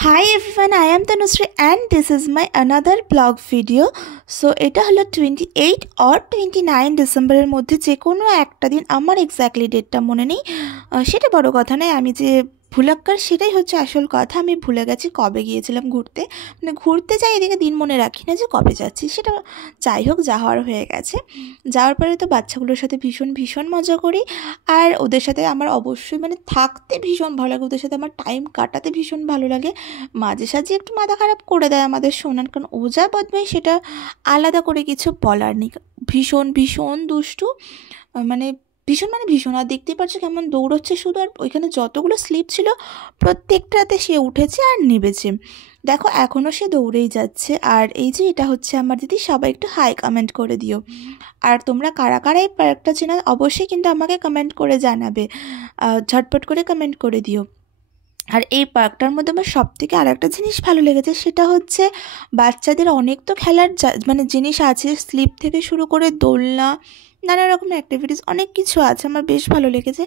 Hi everyone, I am Tanushree and this is my another blog video. So এটা হলো 28 or 29 ডিসেম্বরের মধ্যে যে কোনো একটা দিন। আমার এক্স্যাক্টলি ডেটটা মনে নেই, সেটা বড় কথা নয়। আমি যে ভুলাক্কার সেটাই হচ্ছে আসল কথা। আমি ভুলে গেছি কবে গিয়েছিলাম ঘুরতে, মানে ঘুরতে যাই এদিকে দিন মনে রাখি না যে কবে যাচ্ছি। সেটা যাই হোক, যা হওয়ার হয়ে গেছে। যাওয়ার পরে তো বাচ্চাগুলোর সাথে ভীষণ ভীষণ মজা করি, আর ওদের সাথে আমার অবশ্যই মানে থাকতে ভীষণ ভালো লাগে, ওদের সাথে আমার টাইম কাটাতে ভীষণ ভালো লাগে। মাঝে সাঝে একটু মাথা খারাপ করে দেয় আমাদের সোনান, কারণ ও যা বদমাই সেটা আলাদা করে কিছু বলার নেই। ভীষণ ভীষণ দুষ্টু, মানে ভীষণ। আর দেখতেই পাচ্ছ কেমন দৌড়চ্ছে শুধু। আর ওইখানে যতগুলো স্লিপ ছিল প্রত্যেকটাতে সে উঠেছে আর নেবেছে। দেখো এখনও সে দৌড়েই যাচ্ছে। আর এই যে এটা হচ্ছে আমার দিদি, সবাই একটু হাই কমেন্ট করে দিও। আর তোমরা কারা কারা এই পার্কটা চেনো অবশ্যই কিন্তু আমাকে কমেন্ট করে জানাবে, ঝটপট করে কমেন্ট করে দিও। আর এই পার্কটার মধ্যে আমার সবথেকে আরেকটা জিনিস ভালো লেগেছে, সেটা হচ্ছে বাচ্চাদের অনেক তো খেলার মানে জিনিস আছে, স্লিপ থেকে শুরু করে দোলনা, নানা রকমের অ্যাক্টিভিটিস অনেক কিছু আছে, আমার বেশ ভালো লেগেছে।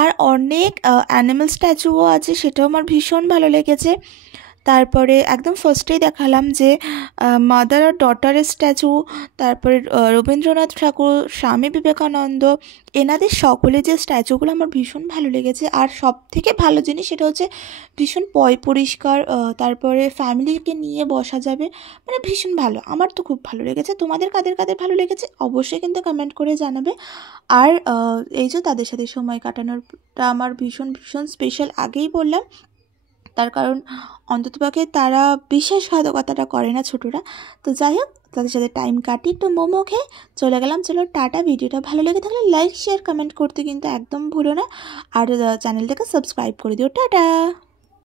আর অনেক অ্যানিম্যাল স্ট্যাচুও আছে, সেটাও আমার ভীষণ ভালো লেগেছে। তারপরে একদম ফার্স্টেই দেখালাম যে মাদার আর ডটারের স্ট্যাচু, তারপরে রবীন্দ্রনাথ ঠাকুর, স্বামী বিবেকানন্দ, এনাদের সকলে যে স্ট্যাচুগুলো আমার ভীষণ ভালো লেগেছে। আর সব থেকে ভালো জিনিস সেটা হচ্ছে ভীষণ পরিষ্কার, তারপরে ফ্যামিলিকে নিয়ে বসা যাবে, মানে ভীষণ ভালো। আমার তো খুব ভালো লেগেছে। তোমাদের কাদের কাদের ভালো লেগেছে অবশ্যই কিন্তু কমেন্ট করে জানাবে। আর এই যে তাদের সাথে সময় কাটানোরটা আমার ভীষণ ভীষণ স্পেশাল, আগেই বললাম। তার কারণ অন্ততপক্ষে তারা বিশ্বাসঘাতকতাটা করে না ছোটরা। তো যাই হোক, তাদের সাথে টাইম কাটিয়ে একটু মোমো খেয়ে চলে গেলাম। চলো টাটা। ভিডিওটা ভালো লেগে থাকলে লাইক শেয়ার কমেন্ট করতে কিন্তু একদম ভুলো না, আর চ্যানেলটাকে সাবস্ক্রাইব করে দিও। টাটা।